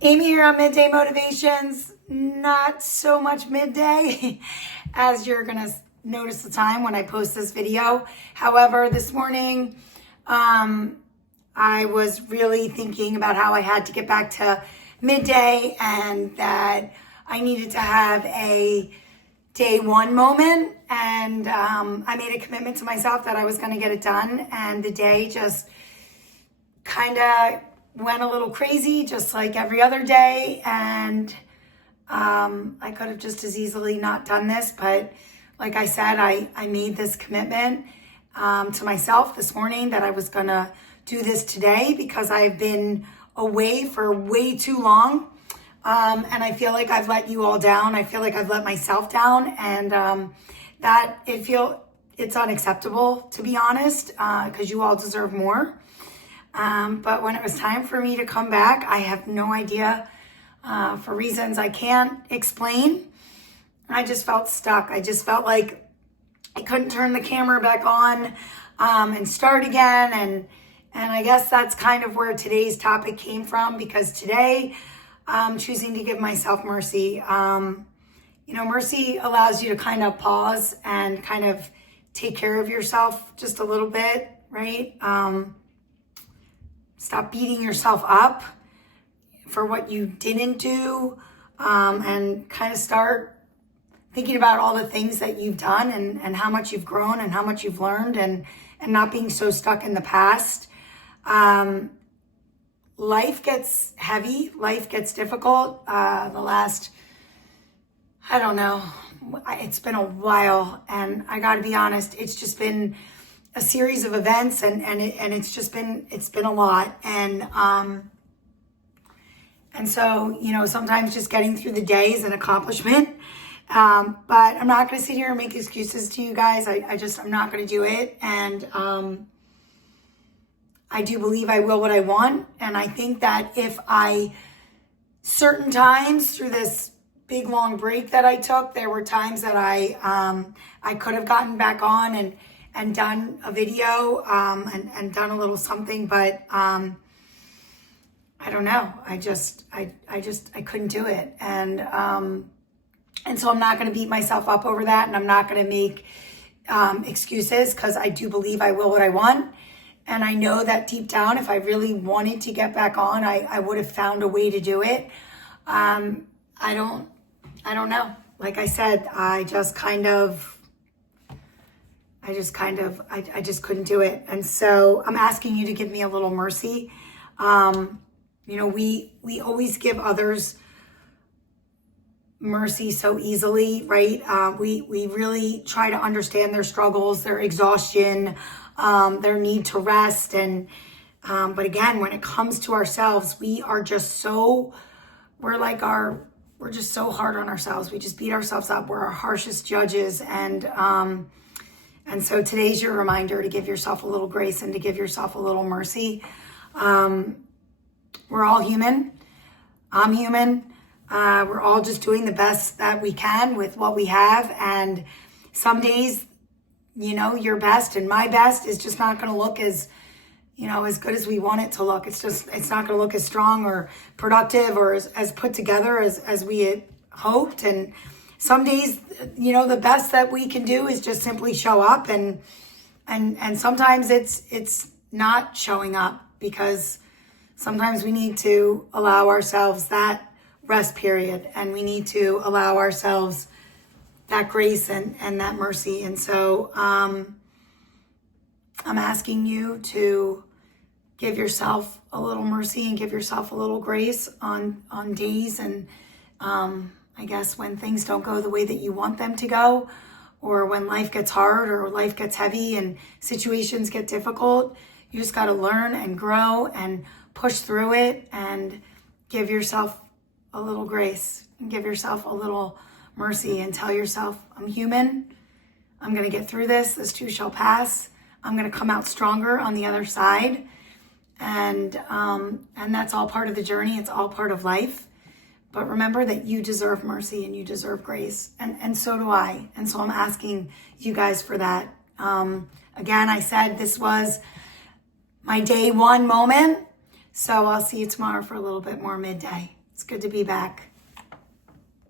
Amy here on Midday Motivations. Not so much midday as you're going to notice the time when I post this video. However, this morning I was really thinking about how I had to get back to midday and that I needed to have a day one moment. And I made a commitment to myself that I was going to get it done. And the day just kind of went a little crazy, just like every other day. And I could have just as easily not done this. But like I said, I made this commitment to myself this morning that I was going to do this today because I've been away for way too long. And I feel like I've let you all down. I feel like I've let myself down. And it's unacceptable, to be honest, because you all deserve more. But when it was time for me to come back, I have no idea, for reasons I can't explain. I just felt stuck. I just felt like I couldn't turn the camera back on, and start again. And I guess that's kind of where today's topic came from, because today I'm choosing to give myself mercy. Mercy allows you to kind of pause and kind of take care of yourself just a little bit, right? Stop beating yourself up for what you didn't do, and kind of start thinking about all the things that you've done and how much you've grown and how much you've learned, and not being so stuck in the past. Life gets heavy. Life gets difficult. It's been a while, and I got to be honest, it's just been a series of events, and it's been a lot. And so, sometimes just getting through the day is an accomplishment. But I'm not going to sit here and make excuses to you guys. I'm not going to do it. And, I do believe I will what I want. And I think that if certain times through this big long break that I took, there were times that I could have gotten back on and done a video, and done a little something, but I don't know. I couldn't do it. And so I'm not going to beat myself up over that. And I'm not going to make excuses, because I do believe I will what I want. And I know that deep down, if I really wanted to get back on, I would have found a way to do it. I don't know. Like I said, I just couldn't do it. And so I'm asking you to give me a little mercy. We always give others mercy so easily, right? We really try to understand their struggles, their exhaustion, their need to rest. But again, when it comes to ourselves, we're just so hard on ourselves. We just beat ourselves up. We're our harshest judges. And so today's your reminder to give yourself a little grace and to give yourself a little mercy. We're all human. I'm human. We're all just doing the best that we can with what we have. And some days, your best and my best is just not going to look as good as we want it to look. It's not going to look as strong or productive or as put together as we had hoped. And some days, the best that we can do is just simply show up. And sometimes it's not showing up, because sometimes we need to allow ourselves that rest period, and we need to allow ourselves that grace and that mercy. And so I'm asking you to give yourself a little mercy and give yourself a little grace on days, and I guess when things don't go the way that you want them to go, or when life gets hard or life gets heavy and situations get difficult, you just got to learn and grow and push through it, and give yourself a little grace and give yourself a little mercy, and tell yourself, I'm human. I'm going to get through this. This too shall pass. I'm going to come out stronger on the other side. And that's all part of the journey. It's all part of life. But remember that you deserve mercy and you deserve grace. And so do I. And so I'm asking you guys for that. Again, I said this was my day one moment. So I'll see you tomorrow for a little bit more midday. It's good to be back.